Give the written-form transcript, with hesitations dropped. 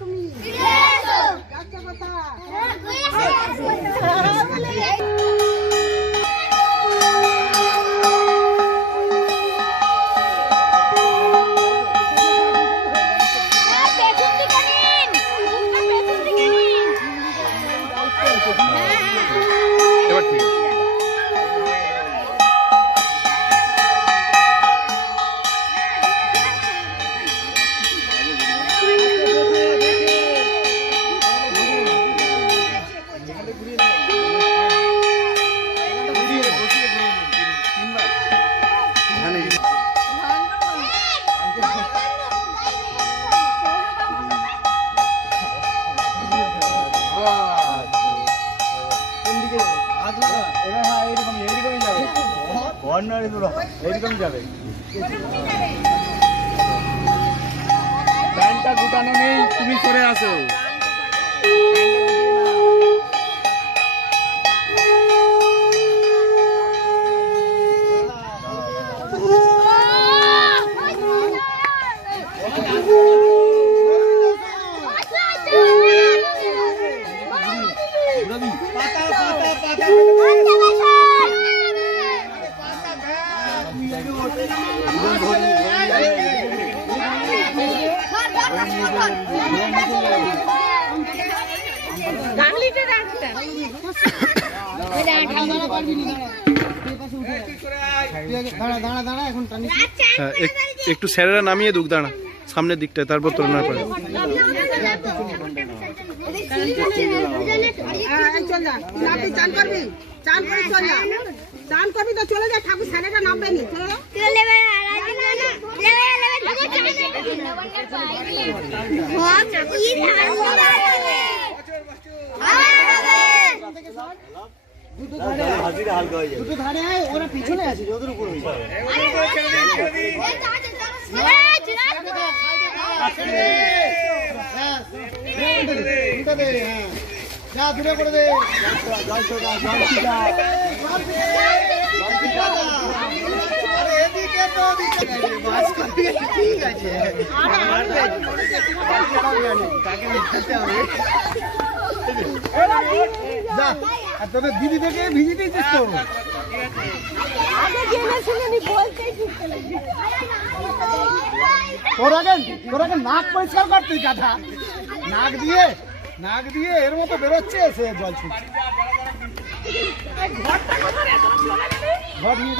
তুমি যাচ্ছ কথা এবার ঠিক আছে। এইরকম যাবে প্যান্টটা গুটানো নেই, তুমি করে আসো। একটু স্যারেরা নামিয়ে দুক, দাঁড়া সামনের দিকটায়, তারপর তোর না পারে। চান করবি তো চলে যায়, ঠাকুর স্যারেরা নামবে নি দুটো ধারে ওরা পিছনে আছে, ওদের উপরে যা দূরে করে দে। ঠিক আছে, তোদের দিদি থেকে ভিজে দিয়েছিস তো। তোর আগে নাক পরিষ্কার কর তুই, গাধা। নাক দিয়ে এর মতো বেরোচ্ছে, সে জল ছুটছে। ঘর নিয়ে